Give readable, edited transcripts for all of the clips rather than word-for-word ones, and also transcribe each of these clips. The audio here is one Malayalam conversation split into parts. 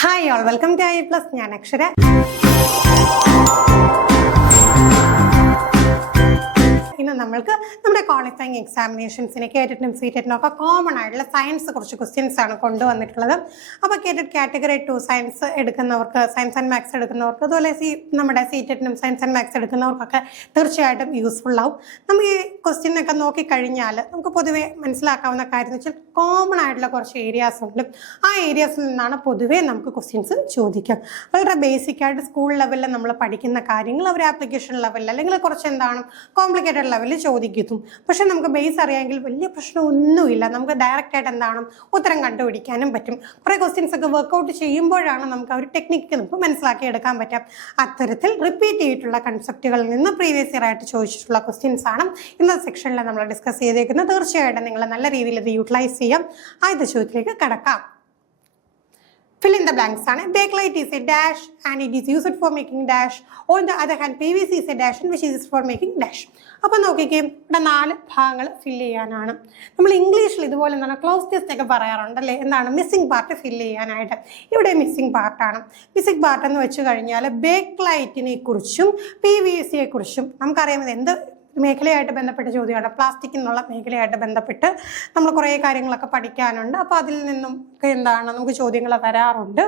Hi all, welcome to IE Plus. ഞാൻ അക്ഷര. ഇന്ന് നമ്മൾക്ക് നമ്മുടെ ക്വാളിഫയിങ് എക്സാമിനേഷൻസിന് കേട്ടിട്ടും സീറ്ററ്റിനും ഒക്കെ കോമൺ ആയിട്ടുള്ള സയൻസ് കുറച്ച് ക്വസ്റ്റ്യൻസ് ആണ് കൊണ്ടുവന്നിട്ടുള്ളത്. അപ്പോൾ കേട്ടിട്ട് കാറ്റഗറി 2 സയൻസ് എടുക്കുന്നവർക്ക്, സയൻസ് ആൻഡ് മാത്സ് എടുക്കുന്നവർക്ക്, അതുപോലെ നമ്മുടെ സീറ്ററ്റിനും സയൻസ് ആൻഡ് മാത്സ് എടുക്കുന്നവർക്കൊക്കെ തീർച്ചയായിട്ടും യൂസ്ഫുൾ ആവും. നമുക്ക് ഈ ക്വസ്റ്റ്യനൊക്കെ നോക്കിക്കഴിഞ്ഞാൽ നമുക്ക് പൊതുവേ മനസ്സിലാക്കാവുന്ന കാര്യം എന്ന് വെച്ചാൽ കോമൺ ആയിട്ടുള്ള കുറച്ച് ഏരിയാസ് ഉണ്ട്. ആ ഏരിയാസിൽ നിന്നാണ് പൊതുവേ നമുക്ക് ക്വസ്റ്റ്യൻസ് ചോദിക്കാം. വളരെ ബേസിക് ആയിട്ട് സ്കൂൾ ലെവലിൽ നമ്മൾ പഠിക്കുന്ന കാര്യങ്ങൾ അവർ ആപ്ലിക്കേഷൻ ലെവലിൽ അല്ലെങ്കിൽ കുറച്ച് എന്താണ് കോംപ്ലിക്കേറ്റഡ് ലെവലിൽ ചോദിക്കുന്നു. പക്ഷെ നമുക്ക് ബേസ് അറിയാമെങ്കിൽ വലിയ പ്രശ്നമൊന്നുമില്ല. നമുക്ക് ഡയറക്റ്റ് ആയിട്ട് എന്താണ് ഉത്തരം കണ്ടുപിടിക്കാനും പറ്റും. കുറേ ക്വസ്റ്റ്യൻസ് ഒക്കെ വർക്ക്ഔട്ട് ചെയ്യുമ്പോഴാണ് നമുക്ക് ആ ഒരു ടെക്നിക്ക് നമുക്ക് മനസ്സിലാക്കി എടുക്കാൻ പറ്റും. അത്തരത്തിൽ റിപ്പീറ്റ് ചെയ്തിട്ടുള്ള കൺസെപ്റ്റുകളിൽ നിന്ന് പ്രീവിയസ് ഇയർ ആയിട്ട് ചോദിച്ചിട്ടുള്ള ക്വസ്റ്റ്യൻസ് ആണ് ഇന്നത്തെ സെക്ഷനിൽ നമ്മൾ ഡിസ്കസ് ചെയ്തേക്കുന്നത്. തീർച്ചയായിട്ടും നിങ്ങൾ നല്ല രീതിയിൽ ഇത് യൂട്ടിലൈസ് ചെയ്യാം. ആദ്യത്തെ ചോദ്യത്തിലേക്ക് കടക്കാം. Fill in the blanks ആണ്. Bakelite is a dash and it is used for making dash. On the other hand, PVC is a dash and which is used for making dash. അപ്പോൾ നോക്കിക്കേ, ഇവിടെ 4 ഭാഗങ്ങൾ ഫില്ല് ചെയ്യാനാണ്. നമ്മൾ ഇംഗ്ലീഷിൽ ഇതുപോലെ എന്താണ് ക്ലോസ് ടെസ്റ്റ് ഒക്കെ പറയാറുണ്ടല്ലേ, എന്താണ് മിസ്സിംഗ് പാർട്ട് ഫില്ല് ചെയ്യാനായിട്ട്. ഇവിടെ മിസ്സിംഗ് പാർട്ടാണ്. മിസ്സിംഗ് പാർട്ട് എന്ന് വെച്ച് കഴിഞ്ഞാൽ ബേക്ക്ലൈറ്റിനെ കുറിച്ചും PVC കുറിച്ചും നമുക്കറിയാം എന്ത് മേഖലയായിട്ട് ബന്ധപ്പെട്ട ചോദ്യമാണ്. പ്ലാസ്റ്റിക് എന്നുള്ള മേഖലയായിട്ട് ബന്ധപ്പെട്ട് നമ്മൾ കുറേ കാര്യങ്ങളൊക്കെ പഠിക്കാനുണ്ട്. അപ്പോൾ അതിൽ നിന്നും എന്താണ് നമുക്ക് ചോദ്യങ്ങൾ വരാറുണ്ട്.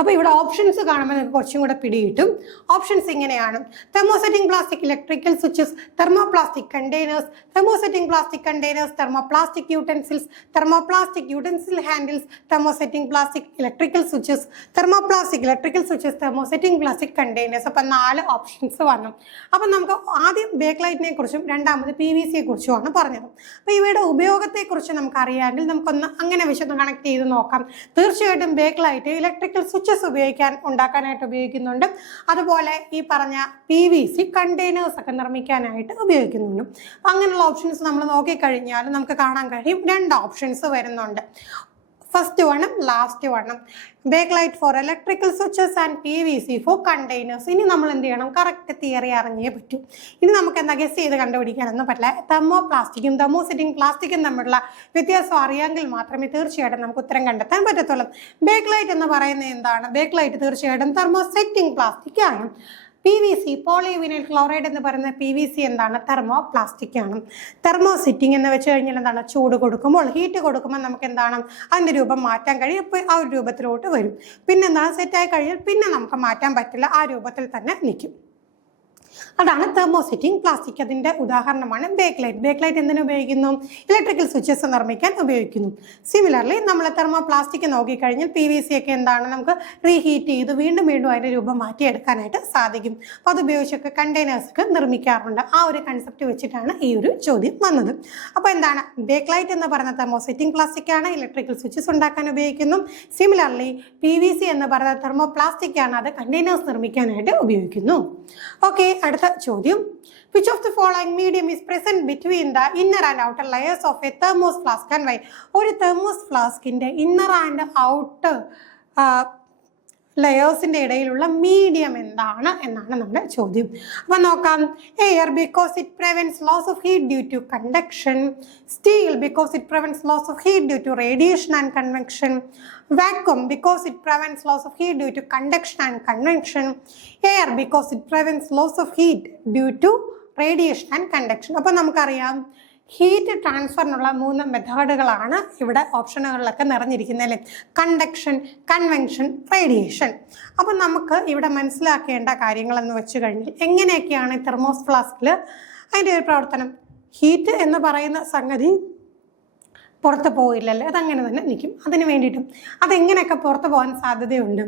അപ്പോൾ ഇവിടെ ഓപ്ഷൻസ് കാണുമ്പോൾ നിങ്ങൾക്ക് കുറച്ചും കൂടെ പിടികിട്ടും. ഓപ്ഷൻസ് ഇങ്ങനെയാണ്: thermosetting plastic electrical switches, thermoplastic containers, thermosetting plastic containers, thermoplastic utensils, thermoplastic utensil handles, thermosetting plastic electrical switches, thermoplastic electrical switches, thermosetting plastic containers. അപ്പം 4 ഓപ്ഷൻസ് വന്നു. അപ്പം നമുക്ക് ആദ്യം ബേക്ക്ലൈറ്റിനെ കുറിച്ചും രണ്ടാമത് PVC കുറിച്ചുമാണ് പറഞ്ഞത്. അപ്പോൾ ഇവയുടെ ഉപയോഗത്തെക്കുറിച്ച് നമുക്ക് അറിയാമെങ്കിൽ നമുക്കൊന്ന് അങ്ങനെ വിശദം കണക്ട് ചെയ്ത് നോക്കാം. തീർച്ചയായിട്ടും ബേക്ക്ലൈറ്റ് ഇലക്ട്രിക്കൽ സ്വിച്ചസ് ഉണ്ടാക്കാനായിട്ട് ഉപയോഗിക്കുന്നുണ്ട്. അതുപോലെ ഈ പറഞ്ഞ PVC കണ്ടെയ്നേഴ്സ് ഒക്കെ നിർമ്മിക്കാനായിട്ട് ഉപയോഗിക്കുന്നുണ്ട്. അപ്പം അങ്ങനെയുള്ള ഓപ്ഷൻസ് നമ്മൾ നോക്കിക്കഴിഞ്ഞാൽ നമുക്ക് കാണാൻ കഴിയും 2 ഓപ്ഷൻസ് വരുന്നുണ്ട്. ഫസ്റ്റ് വണ്ണും ലാസ്റ്റ് വണ്ണും. Bakelite for electrical switches and PVC for containers. ഇനി നമ്മൾ എന്ത് ചെയ്യണം? കറക്റ്റ് തിയറി അറിഞ്ഞേ പറ്റൂ. ഇനി നമുക്ക് എന്താ ഗസ് ചെയ്ത് കണ്ടുപിടിക്കാനൊന്നും പറ്റില്ല. തെർമോപ്ലാസ്റ്റിക്കും തെർമോസെറ്റിംഗ് പ്ലാസ്റ്റിക്കും തമ്മിലുള്ള വ്യത്യാസം അറിയാമെങ്കിൽ മാത്രമേ തീർച്ചയായിട്ടും നമുക്ക് ഉത്തരം കണ്ടെത്താൻ പറ്റത്തുള്ളൂ. ബേക്ക്ലൈറ്റ് എന്ന് പറയുന്നത് എന്താണ്? ബേക്ക്ലൈറ്റ് തീർച്ചയായിട്ടും തെർമോസെറ്റിംഗ് പ്ലാസ്റ്റിക് ആണ്. PVC പോളിവിനൈൽ ക്ലോറൈഡ് എന്ന് പറയുന്ന PVC എന്താണ്? തെർമോ പ്ലാസ്റ്റിക് ആണ്. തെർമോസെറ്റിംഗ് എന്ന് വെച്ച് കഴിഞ്ഞാൽ എന്താണ്? ചൂട് കൊടുക്കുമ്പോൾ, ഹീറ്റ് കൊടുക്കുമ്പോൾ നമുക്ക് എന്താണ് അതിൻ്റെ രൂപം മാറ്റാൻ കഴിയും. ഇപ്പോൾ ആ ഒരു രൂപത്തിലോട്ട് വരും. പിന്നെ എന്താണ് സെറ്റായി കഴിഞ്ഞാൽ പിന്നെ നമുക്ക് മാറ്റാൻ പറ്റില്ല, ആ രൂപത്തിൽ തന്നെ നിൽക്കും. അതാണ് തെർമോസെറ്റിംഗ് പ്ലാസ്റ്റിക്. അതിൻ്റെ ഉദാഹരണമാണ് ബേക്ക്ലൈറ്റ്. ബേക്ക്ലൈറ്റ് എന്തിനു ഉപയോഗിക്കുന്നു? ഇലക്ട്രിക്കൽ സ്വിച്ചസ് നിർമ്മിക്കാൻ ഉപയോഗിക്കുന്നു. സിമിലർലി നമ്മൾ തെർമോ പ്ലാസ്റ്റിക് നോക്കിക്കഴിഞ്ഞാൽ PVC ഒക്കെ എന്താണ് നമുക്ക് റീഹീറ്റ് ചെയ്ത് വീണ്ടും വീണ്ടും അതിൻ്റെ രൂപം മാറ്റിയെടുക്കാനായിട്ട് സാധിക്കും. അപ്പോൾ അത് ഉപയോഗിച്ചൊക്കെ കണ്ടെയ്നേഴ്സ് ഒക്കെ നിർമ്മിക്കാറുണ്ട്. ആ ഒരു കൺസെപ്റ്റ് വെച്ചിട്ടാണ് ഈ ഒരു ചോദ്യം വന്നത്. അപ്പോൾ എന്താണ് ബേക്ക്ലൈറ്റ് എന്ന് പറയുന്ന തെർമോസെറ്റിംഗ് പ്ലാസ്റ്റിക് ആണ്, ഇലക്ട്രിക്കൽ സ്വിച്ചസ് ഉണ്ടാക്കാൻ ഉപയോഗിക്കുന്നു. സിമിലർലി PVC എന്ന് പറയുന്ന തെർമോ പ്ലാസ്റ്റിക് ആണ്, അത് കണ്ടെയ്നേഴ്സ് നിർമ്മിക്കാനായിട്ട് ഉപയോഗിക്കുന്നു. ഓക്കെ, അടുത്ത ചോദ്യം. Which of the following medium is present between the inner and outer layers of a thermos flask and why? ഒരു തെർമോസ് ഫ്ലാസ്കിന്റെ ഇന്നർ ആൻഡ് ഔട്ടർ ലെയേഴ്സിന്റെ ഇടയിലുള്ള മീഡിയം എന്താണ് എന്നാണ് നമ്മുടെ ചോദ്യം. അപ്പം നോക്കാം. Air because it prevents loss of heat due to conduction, steel because it prevents loss of heat due to radiation and convection, vacuum because it prevents loss of heat due to conduction and convection, air because it prevents loss of heat due to radiation and conduction. അപ്പോൾ നമുക്കറിയാം ഹീറ്റ് ട്രാൻസ്ഫറിനുള്ള 3 മെത്തേഡുകളാണ് ഇവിടെ ഓപ്ഷനുകളിലൊക്കെ നിറഞ്ഞിരിക്കുന്നത് അല്ലേ? Conduction, convention, radiation. അപ്പം നമുക്ക് ഇവിടെ മനസ്സിലാക്കേണ്ട കാര്യങ്ങളെന്ന് വെച്ച് കഴിഞ്ഞാൽ എങ്ങനെയൊക്കെയാണ് തെർമോസ് ഫ്ലാസ്കിൽ അതിൻ്റെ ഒരു പ്രവർത്തനം. ഹീറ്റ് എന്ന് പറയുന്ന സംഗതി പുറത്ത് പോയില്ലല്ലേ, അതങ്ങനെ തന്നെ നിൽക്കും. അതിന് വേണ്ടിയിട്ടും അതെങ്ങനെയൊക്കെ പുറത്ത് പോകാൻ സാധ്യതയുണ്ട്?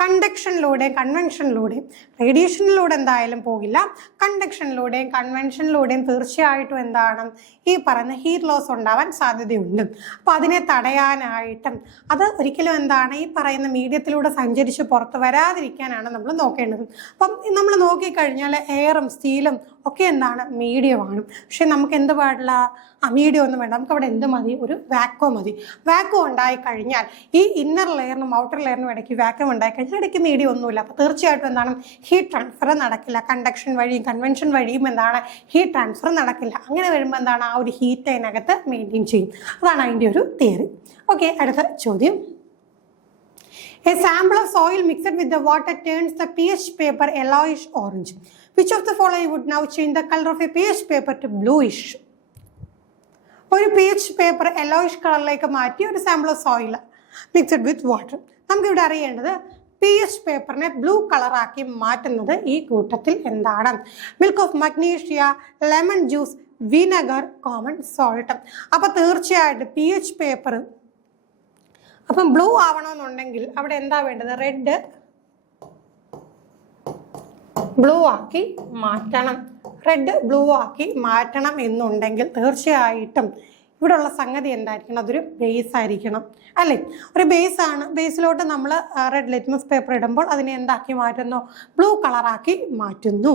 കണ്ടക്ഷനിലൂടെയും കൺവെൻഷനിലൂടെയും. റേഡിയേഷനിലൂടെ എന്തായാലും പോകില്ല. കണ്ടക്ഷനിലൂടെയും കൺവെൻഷനിലൂടെയും തീർച്ചയായിട്ടും എന്താണ് ഈ പറയുന്ന ഹീറ്റ് ലോസ് ഉണ്ടാവാൻ സാധ്യതയുണ്ട്. അപ്പോൾ അതിനെ തടയാനായിട്ടും അത് ഒരിക്കലും എന്താണ് ഈ പറയുന്ന മീഡിയത്തിലൂടെ സഞ്ചരിച്ച് പുറത്ത് വരാതിരിക്കാനാണ് നമ്മൾ നോക്കേണ്ടത്. അപ്പം നമ്മൾ നോക്കിക്കഴിഞ്ഞാൽ എയറും സ്റ്റീലും ഒക്കെ എന്താണ് മീഡിയമാണ്. പക്ഷെ നമുക്ക് എന്ത് പാടില്ല? മീഡിയം ഒന്നും വേണ്ട, നമുക്ക് അവിടെ എന്ത് മതി? ഒരു വാക്വം മതി. വാക്വം ഉണ്ടായിക്കഴിഞ്ഞാൽ ഈ ഇന്നർ ലെയറിനും ഔട്ടർ ലെയറിനും ഇടയ്ക്ക് വാക്വം ഉണ്ടായിക്കഴിഞ്ഞാൽ ഇടയ്ക്ക് മീഡിയം ഒന്നുമില്ല. അപ്പോൾ തീർച്ചയായിട്ടും എന്താണ് ഹീറ്റ് ട്രാൻസ്ഫർ നടക്കില്ല. കണ്ടക്ഷൻ വഴിയും കൺവെൻഷൻ വഴിയും എന്താണ് ഹീറ്റ് ട്രാൻസ്ഫർ നടക്കില്ല. അങ്ങനെ വരുമ്പോൾ എന്താണ് ആ ഒരു ഹീറ്റ് അതിനകത്ത് മെയിൻറ്റെയിൻ ചെയ്യും. അതാണ് അതിൻ്റെ ഒരു തിയറി. ഓക്കെ, അടുത്ത ചോദ്യം. A sample of soil mixed with the water turns the pH paper yellowish orange. Which of the following would now change the color of a pH paper to bluish? ഒരു pH പേപ്പർ യെല്ലോയിഷ് കളറിലേക്ക് മാറ്റി ഒരു sample of soil mixed with water. നമുക്കിവിടെ അറിയേണ്ടത് pH പേപ്പറിനെ ബ്ലൂ കളറാക്കി മാറ്റുന്നത് ഈ കൂട്ടത്തിൽ എന്താണ്? Milk of magnesia, lemon juice, vinegar, common salt. അപ്പോൾ തീർച്ചയായിട്ടും pH പേപ്പർ അപ്പം ബ്ലൂ ആവണമെന്നുണ്ടെങ്കിൽ അവിടെ എന്താ വേണ്ടത്? റെഡ് ബ്ലൂ ആക്കി മാറ്റണം. റെഡ് ബ്ലൂ ആക്കി മാറ്റണം എന്നുണ്ടെങ്കിൽ തീർച്ചയായിട്ടും ഇവിടെയുള്ള സംഗതി എന്തായിരിക്കണം? അതൊരു ബേസ് ആയിരിക്കണം അല്ലേ? ഒരു ബേസാണ്. ബേസിലോട്ട് നമ്മൾ റെഡ് ലിറ്റ്മസ് പേപ്പർ ഇടുമ്പോൾ അതിനെ എന്താക്കി മാറ്റുന്നു? ബ്ലൂ കളറാക്കി മാറ്റുന്നു.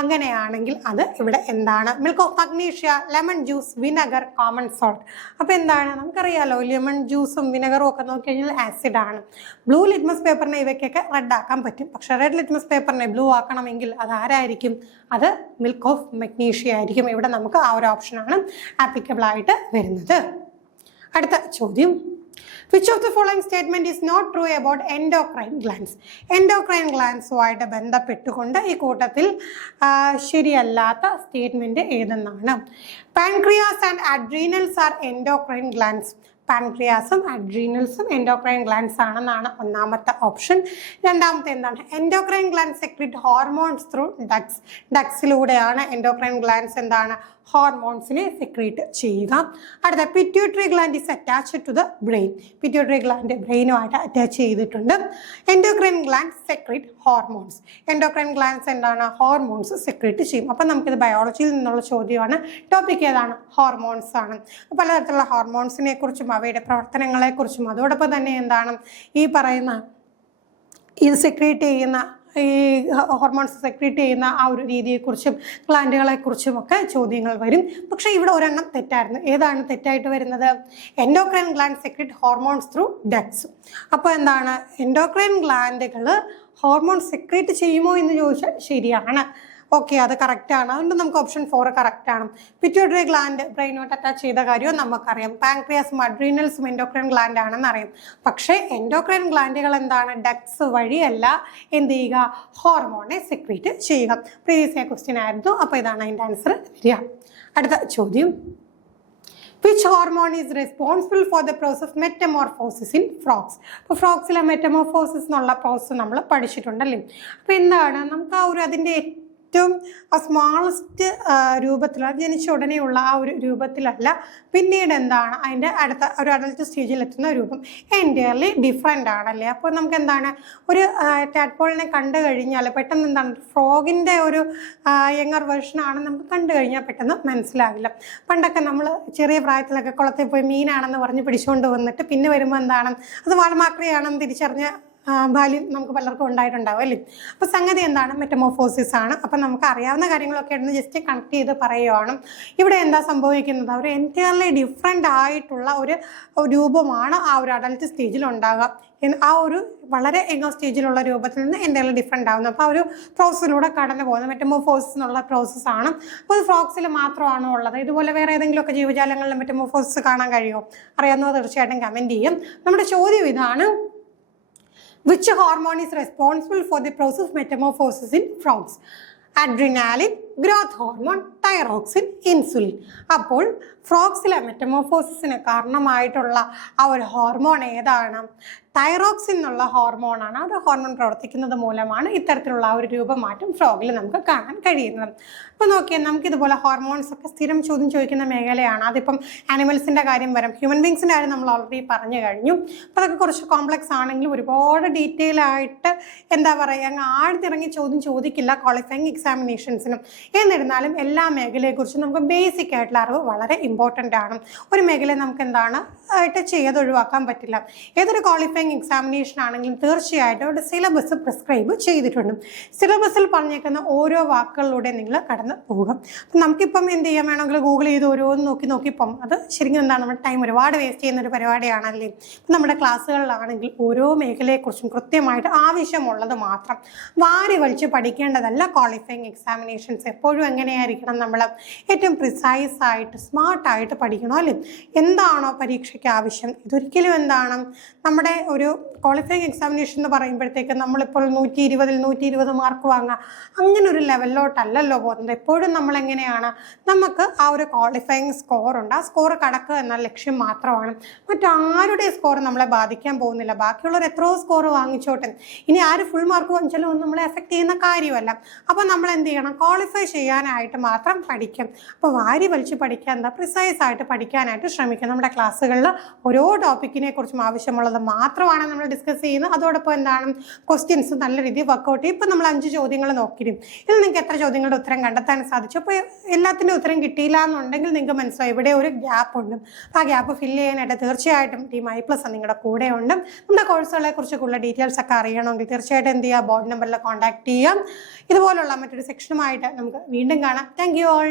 അങ്ങനെയാണെങ്കിൽ അത് ഇവിടെ എന്താണ്? Milk of magnesia, lemon juice, vinegar, common salt. അപ്പോൾ എന്താണ്? നമുക്കറിയാലോ ലെമൺ ജ്യൂസും വിനെഗറും ഒക്കെ നോക്കിക്കഴിഞ്ഞാൽ ആസിഡാണ്. ബ്ലൂ ലിറ്റ്മസ് പേപ്പറിനെ ഇവയ്ക്കൊക്കെ റെഡ് ആക്കാൻ പറ്റും. പക്ഷെ റെഡ് ലിറ്റ്മസ് പേപ്പറിനെ ബ്ലൂ ആക്കണമെങ്കിൽ അത് ആരായിരിക്കും? അത് മിൽക്ക് ഓഫ് മഗ്നീഷ്യ ആയിരിക്കും. ഇവിടെ നമുക്ക് ആ ഒരു ഓപ്ഷനാണ് ആപ്ലിക്കബിൾ ആയിട്ട് വരുന്നത്. അടുത്ത ചോദ്യം, which of the following statement is not true about endocrine glands? endocrine glandsുമായിട്ട് ബന്ധപ്പെട്ടുകൊണ്ട് ഈ കൂട്ടത്തിൽ ശരിയല്ലാത്ത സ്റ്റേറ്റ്മെന്റ് ഏതെന്നാണ്? pancreas and adrenals are endocrine glands. പാൻക്രിയാസും അഡ്രീനൽസും എൻഡോക്രൈൻ ഗ്ലാൻഡ്സ് ആണെന്നാണ് ഒന്നാമത്തെ ഓപ്ഷൻ. രണ്ടാമത്തെ എന്താണ്? Endocrine gland secrete hormones through ducts. ഡക്സിലൂടെയാണ് എൻഡോക്രൈൻ ഗ്ലാൻഡ്സ് എന്താണ്? ഹോർമോൺസിനെ സെക്രീറ്റ് ചെയ്യുക. അടുത്ത pituitary gland is attached to the brain. Pituitary gland ബ്രെയിനുമായിട്ട് അറ്റാച്ച് ചെയ്തിട്ടുണ്ട്. Endocrine gland secrete hormones. Endocrine glands എന്താണ്? ഹോർമോൺസ് സെക്രീറ്റ് ചെയ്യും. അപ്പം നമുക്കിത് ബയോളജിയിൽ നിന്നുള്ള ചോദ്യമാണ്. ടോപ്പിക് ഏതാണ്? ഹോർമോൺസ് ആണ്. പലതരത്തിലുള്ള ഹോർമോൺസിനെ കുറിച്ചും അവയുടെ പ്രവർത്തനങ്ങളെക്കുറിച്ചും അതോടൊപ്പം തന്നെ എന്താണ് ഈ പറയുന്ന ഇത് സെക്രീറ്റ് ചെയ്യുന്ന ഈ ഹോർമോൺസ് സെക്രീറ്റ് ചെയ്യുന്ന ആ ഒരു രീതിയെക്കുറിച്ചും ഗ്ലാൻഡുകളെക്കുറിച്ചും ഒക്കെ ചോദ്യങ്ങൾ വരും. പക്ഷേ ഇവിടെ ഒരെണ്ണം തെറ്റായിരുന്നു. ഏതാണ് തെറ്റായിട്ട് വരുന്നത്? Endocrine gland secrete hormones through ducts. അപ്പോൾ എന്താണ്? എൻഡോക്രൈൻ ഗ്ലാൻഡുകൾ ഹോർമോൺ സെക്രീറ്റ് ചെയ്യുമോ എന്ന് ചോദിച്ചാൽ ശരിയാണ്. ഓക്കെ, അത് കറക്റ്റാണ്. അതുകൊണ്ട് നമുക്ക് ഓപ്ഷൻ 4 കറക്റ്റാണ്. പിറ്റ്യൂട്ടറി ഗ്ലാൻഡ് ബ്രെയിനോട്ട് അറ്റാച്ച് ചെയ്ത കാര്യവും നമുക്കറിയാം. പാൻക്രിയാസും അഡ്രീനൽസും എൻഡോക്രൈൻ ഗ്ലാൻഡ് ആണെന്ന് അറിയാം. പക്ഷേ എൻഡോക്രൈൻ ഗ്ലാൻഡുകൾ എന്താണ്? ഡക്സ് വഴിയല്ല എന്ത് ചെയ്യുക? ഹോർമോണെ സെക്രീറ്റ് ചെയ്യുക. പ്രീവിയസ് ക്വസ്റ്റ്യൻ ആയിരുന്നു. അപ്പോൾ ഇതാണ് അതിൻ്റെ ആൻസർ വരിക. അടുത്ത ചോദ്യം, which hormone is responsible for the process of metamorphosis in frogs? അപ്പോൾ ഫ്രോഗ്സിലെ മെറ്റമോർഫോസിസ് എന്നുള്ള പ്രോസസ്സ് നമ്മൾ പഠിച്ചിട്ടുണ്ടല്ലേ. അപ്പോൾ എന്താണ്? നമുക്ക് ആ ഒരു അതിൻ്റെ ഏറ്റവും സ്മാളസ്റ്റ് രൂപത്തിലാണ്, ജനിച്ച ഉടനെയുള്ള ആ ഒരു രൂപത്തിലല്ല, പിന്നീട് എന്താണ് അതിൻ്റെ അടുത്ത ഒരു അഡൽട്ട് സ്റ്റേജിൽ എത്തുന്ന രൂപം എൻറ്റയർലി ഡിഫറെൻ്റ് ആണല്ലേ. അപ്പോൾ നമുക്ക് എന്താണ് ഒരു ടാഡ്പോളിനെ കണ്ടു കഴിഞ്ഞാൽ പെട്ടെന്ന് എന്താണ് ഫ്രോഗിൻ്റെ ഒരു യങ്ങർ വേർഷനാണ് നമുക്ക് കണ്ടു കഴിഞ്ഞാൽ പെട്ടെന്ന് മനസ്സിലാകില്ല. പണ്ടൊക്കെ നമ്മൾ ചെറിയ പ്രായത്തിലൊക്കെ കുളത്തിൽ പോയി മീനാണെന്ന് പറഞ്ഞ് പിടിച്ചുകൊണ്ട് വന്നിട്ട് പിന്നെ വരുമ്പോൾ എന്താണ് അത് വാൾമാക്രിയാണെന്ന് തിരിച്ചറിഞ്ഞ് ബാല്യം നമുക്ക് പലർക്കും ഉണ്ടായിട്ടുണ്ടാവും അല്ലേ. അപ്പോൾ സംഗതി എന്താണ്? മെറ്റമോർഫോസിസ് ആണ്. അപ്പം നമുക്ക് അറിയാവുന്ന കാര്യങ്ങളൊക്കെ ആയിരുന്നു ജസ്റ്റ് കണക്ട് ചെയ്ത് പറയുവാണ്. ഇവിടെ എന്താ സംഭവിക്കുന്നത്? ഒരു എൻറ്റയർലി ഡിഫറെൻ്റ് ആയിട്ടുള്ള ഒരു രൂപമാണ് ആ ഒരു അഡൽട്ട് സ്റ്റേജിൽ ഉണ്ടാകുക. ആ ഒരു വളരെ യങ്ങർ സ്റ്റേജിലുള്ള രൂപത്തിൽ നിന്ന് എൻറ്റയർലി ഡിഫറെൻ്റ് ആവുന്നു. അപ്പോൾ ആ ഒരു പ്രോസസ്സിലൂടെ കടന്നു പോകുന്നത് മെറ്റമോർഫോസിസ് എന്നുള്ള പ്രോസസ്സാണ്. അപ്പോൾ അത് ഫ്രോഗ്സിൽ മാത്രമാണോ ഉള്ളത്? ഇതുപോലെ വേറെ ഏതെങ്കിലുമൊക്കെ ജീവജാലങ്ങളിൽ മെറ്റമോർഫോസിസ് കാണാൻ കഴിയുമോ? അറിയാവുന്നത് തീർച്ചയായിട്ടും കമൻറ്റ് ചെയ്യും. നമ്മുടെ ചോദ്യം ഇതാണ്, which hormone is responsible for the process of metamorphosis in frogs? Adrenaline, growth hormone, thyroxine, insulin. അപ്പോൾ ഫ്രോഗ്സിലെ മെറ്റമോർഫോസിസിന് കാരണമായിട്ടുള്ള ആ ഒരു ഹോർമോൺ ഏതാണ്? തൈറോക്സിൻ എന്നുള്ള ഹോർമോണാണ്. ആ ഒരു ഹോർമോൺ പ്രവർത്തിക്കുന്നത് മൂലമാണ് ഇത്തരത്തിലുള്ള ആ ഒരു രൂപമാറ്റം ഫ്രോഗിൽ നമുക്ക് കാണാൻ കഴിയുന്നത്. അപ്പോൾ നോക്കിയാൽ നമുക്കിതുപോലെ ഹോർമോൺസ് ഒക്കെ സ്ഥിരം ചോദ്യം ചോദിക്കുന്ന മേഖലയാണ്. അതിപ്പം ആനിമൽസിൻ്റെ കാര്യം വരാം, ഹ്യൂമൻ ബീങ്സിൻ്റെ കാര്യം നമ്മൾ ഓൾറെഡി പറഞ്ഞു കഴിഞ്ഞു. അപ്പോൾ അതൊക്കെ കുറച്ച് കോംപ്ലക്സ് ആണെങ്കിലും ഒരുപാട് ഡീറ്റെയിൽ ആയിട്ട് എന്താ പറയുക അങ്ങ് ആഴ്ത്തിറങ്ങി ചോദ്യം ചോദിക്കില്ല ക്വാളിഫയിങ് എക്സാമിനേഷൻസിനും. എന്നിരുന്നാലും എല്ലാ മേഖലയെക്കുറിച്ചും നമുക്ക് ബേസിക് ആയിട്ടുള്ള അറിവ് വളരെ ഇമ്പോർട്ടൻ്റ് ആണ്. ഒരു മേഖലയെ നമുക്ക് എന്താണ് ടച്ച് ചെയ്ത് ഒഴിവാക്കാൻ പറ്റില്ല. ഏതൊരു ക്വാളിഫയിങ് എക്സാമിനേഷൻ ആണെങ്കിലും തീർച്ചയായിട്ടും അവിടെ സിലബസ് പ്രിസ്ക്രൈബ് ചെയ്തിട്ടുണ്ട്. സിലബസിൽ പറഞ്ഞേക്കുന്ന ഓരോ വാക്കുകളിലൂടെ നിങ്ങൾ കടന്ന് പോകുക. അപ്പം നമുക്കിപ്പം എന്ത് ചെയ്യാൻ വേണമെങ്കിൽ ഗൂഗിൾ ചെയ്ത് ഓരോന്ന് നോക്കിപ്പം അത് ശരിക്കും എന്താണ് നമ്മുടെ ടൈം ഒരുപാട് വേസ്റ്റ് ചെയ്യുന്ന ഒരു പരിപാടിയാണല്ലേ. ഇപ്പം നമ്മുടെ ക്ലാസ്സുകളിലാണെങ്കിൽ ഓരോ മേഖലയെക്കുറിച്ചും കൃത്യമായിട്ട് ആവശ്യമുള്ളത് മാത്രം വാരി വലിച്ച് പഠിക്കേണ്ടതല്ല. ക്വാളിഫയിങ് എക്സാമിനേഷൻസ് എപ്പോഴും എങ്ങനെയായിരിക്കണം? നമ്മൾ ഏറ്റവും പ്രിസൈസ് ആയിട്ട് സ്മാർട്ടായിട്ട് പഠിക്കണം അല്ലേ. എന്താണോ പരീക്ഷയ്ക്ക് ആവശ്യം, ഇതൊരിക്കലും എന്താണ് നമ്മുടെ ഒരു ക്വാളിഫയിങ് എക്സാമിനേഷൻ എന്ന് പറയുമ്പോഴത്തേക്ക് നമ്മളിപ്പോൾ 120 മാർക്ക് വാങ്ങുക അങ്ങനെ ഒരു ലെവലിലോട്ടല്ലല്ലോ പോകുന്നത്. എപ്പോഴും നമ്മളെങ്ങനെയാണ്, നമുക്ക് ആ ഒരു ക്വാളിഫയിങ് സ്കോറുണ്ട്, ആ സ്കോർ കടക്കുക എന്ന ലക്ഷ്യം മാത്രമാണ്. മറ്റാരുടെ സ്കോർ നമ്മളെ ബാധിക്കാൻ പോകുന്നില്ല. ബാക്കിയുള്ളവർ എത്രയോ സ്കോർ വാങ്ങിച്ചോട്ടെ, ഇനി ആര് ഫുൾ മാർക്ക് വാങ്ങിച്ചാലും ഒന്നും നമ്മളെ എഫക്റ്റ് ചെയ്യുന്ന കാര്യമല്ല. അപ്പോൾ നമ്മൾ എന്ത് ചെയ്യണം, ക്വാളിഫൈ ചെയ്യാനായിട്ട് മാത്രം പഠിക്കും. അപ്പോൾ വാരി വലിച്ച് പഠിക്കാൻ എന്താ, പ്രിസൈസ് ആയിട്ട് പഠിക്കാനായിട്ട് ശ്രമിക്കും. നമ്മുടെ ക്ലാസ്സുകളിൽ ഓരോ ടോപ്പിക്കിനെ കുറിച്ചും ആവശ്യമുള്ളത് മാത്രമാണ് നമ്മൾ ഡിസ്കസ് ചെയ്യുന്നത്. അതോടൊപ്പം എന്താണ്, ക്വസ്റ്റ്യൻസ് നല്ല രീതിയിൽ വർക്കൗട്ട് ചെയ്യും. ഇപ്പം നമ്മൾ 5 ചോദ്യങ്ങൾ നോക്കിയിരുന്നു. ഇതിൽ നിങ്ങൾക്ക് എത്ര ചോദ്യങ്ങളുടെ ഉത്തരം കണ്ടെത്താൻ സാധിച്ചു? അപ്പോൾ എല്ലാത്തിൻ്റെ ഉത്തരം കിട്ടിയില്ല എന്നുണ്ടെങ്കിൽ നിങ്ങൾക്ക് മനസ്സിലായി ഇവിടെ ഒരു ഗ്യാപ്പ് ഉണ്ട്. ആ ഗ്യാപ്പ് ഫില്ല് ചെയ്യാനായിട്ട് തീർച്ചയായിട്ടും ടീം i+ നിങ്ങളുടെ കൂടെ ഉണ്ട്. നമ്മുടെ കോഴ്സുകളെ കുറിച്ചൊക്കെയുള്ള ഡീറ്റെയിൽസ് ഒക്കെ അറിയണമെങ്കിൽ തീർച്ചയായിട്ടും എന്ത് ചെയ്യുക, ബോർഡ് നമ്പറിൽ കോൺടാക്ട് ചെയ്യാം. ഇതുപോലുള്ള മറ്റൊരു സെക്ഷനുമായിട്ട് നമുക്ക് വീണ്ടും കാണാം. Thank you all.